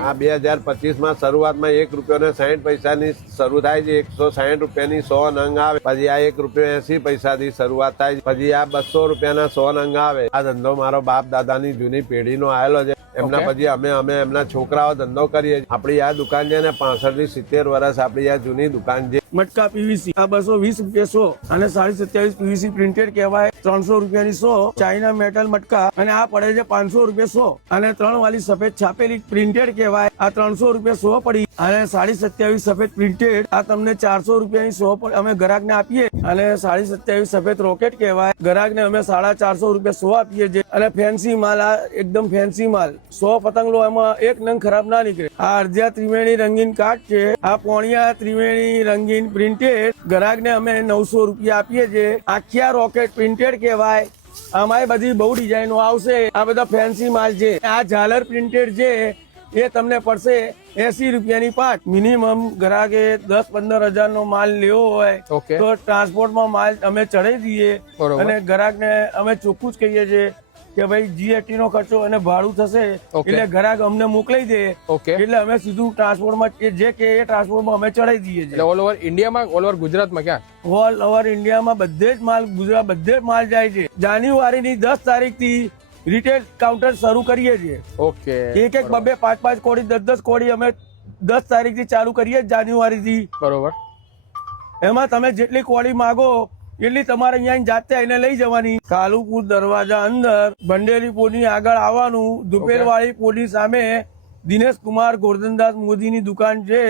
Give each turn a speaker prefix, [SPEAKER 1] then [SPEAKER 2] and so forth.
[SPEAKER 1] આ બે હજાર પચીસમાં શરૂઆતમાં એક રૂપિયો ને સાહીઠ પૈસાની શરૂ થાય છે એકસો સાહીઠ રૂપિયાની સો નંગ આવે. પછી આ એક રૂપિયો એસી પૈસાથી શરૂઆત થાય છે પછી આ બસો રૂપિયાના સો નંગ આવે. આ ધંધો મારો બાપ દાદાની જૂની પેઢીનો આવેલો છે. એમના પછી અમે અમે એમના છોકરાઓ ધંધો કરીએ છીએ. આપણી આ દુકાન છે ને પાસઠથી સિત્તેર વર્ષ આપણી આ જૂની દુકાન છે.
[SPEAKER 2] મટકા પીવીસી. આ બસો વીસ રૂપિયા સો અને સાડી સત્યાવીસ પીવીસી પ્રિન્ટેડ કહેવાય. ત્રણસો રૂપિયાની સો ચાઇના મેટલ મટકા અને આ પડે છે પાંચસો રૂપિયા સો. અને ત્રણ વાળી સફેદ છાપેલી પ્રિન્ટેડ કહેવાય. આ ત્રણસો રૂપિયા સો પડી અને સાડી સત્યાવીસ સફેદ પ્રિન્ટેડ આ તમને ચારસો રૂપિયાની સો અમે ગ્રાહકને આપીએ અને સાડી સત્યાવીસ સફેદ રોકેટ કહેવાય. ગ્રાહકને અમે સાડા ચારસો રૂપિયા સો આપીએ છીએ. અને ફેન્સી માલ, આ એકદમ ફેન્સી માલ. સો પતંગલો એમાં એક નંગ ખરાબ ના નીકળે. આ અર્ધ્યા ત્રિવેણી રંગીન કાટ છે. આ પોણિયા ત્રિવેણી રંગીન પ્રિન્ટેડ ગ્રાહકને અમે નવસો રૂપિયા આપીએ છીએ. આખી રોકેટ પ્રિન્ટેડ કહેવાય. આમાંય બધી બહુ ડિઝાઇનો આવશે. આ બધા ફેન્સી માલ છે. આ ઝાલર પ્રિન્ટેડ છે. એ તમને પડશે એસી રૂપિયાની પાક. મિનિમમ ગ્રાહકે દસ પંદર હજાર નો માલ લેવો હોય. તો ટ્રાન્સપોર્ટમાં માલ અમે ચડાવી દઈએ. અને ગ્રાહકને અમે ચોખ્ખું જ કહીએ છીએ. કે ભાઈ જીએસટી નો ખર્ચો અને ભાડું થશે એટલે ઘરાક અમને મોકલાઈ દે. એટલે અમે સીધું ટ્રાન્સપોર્ટમાં જે કે એ ટ્રાન્સપોર્ટમાં અમે ચડાવી દઈએ છીએ.
[SPEAKER 3] ઓલ ઓવર ઇન્ડિયામાં ઓલ ઓવર ગુજરાતમાં ક્યાં?
[SPEAKER 2] ઓલ ઓવર ઇન્ડિયામાં બધે જ માલ ગુજરાત બધે જ માલ જાય છે. જાન્યુઆરીની દસ તારીખથી રિટેલ કાઉન્ટર શરૂ કરીએ છીએ.
[SPEAKER 3] ઓકે
[SPEAKER 2] એક એક બબે પાંચ પાંચ કોડી દસ દસ કોડી અમે દસ તારીખથી ચાલુ કરીએ જાન્યુઆરી જાન્યુઆરીથી.
[SPEAKER 3] બરોબર.
[SPEAKER 2] એમાં તમે જેટલી કોડી માગો એટલી તમારે અહીંયા જાતે આવીને લઈ જવાની? કાલુપુર દરવાજા અંદર ભંડેરી પોળની આગળ આવવાનું. દુપેરવાળી પોળની સામે દિનેશ કુમાર ગોરધનદાસ મોદીની દુકાન છે.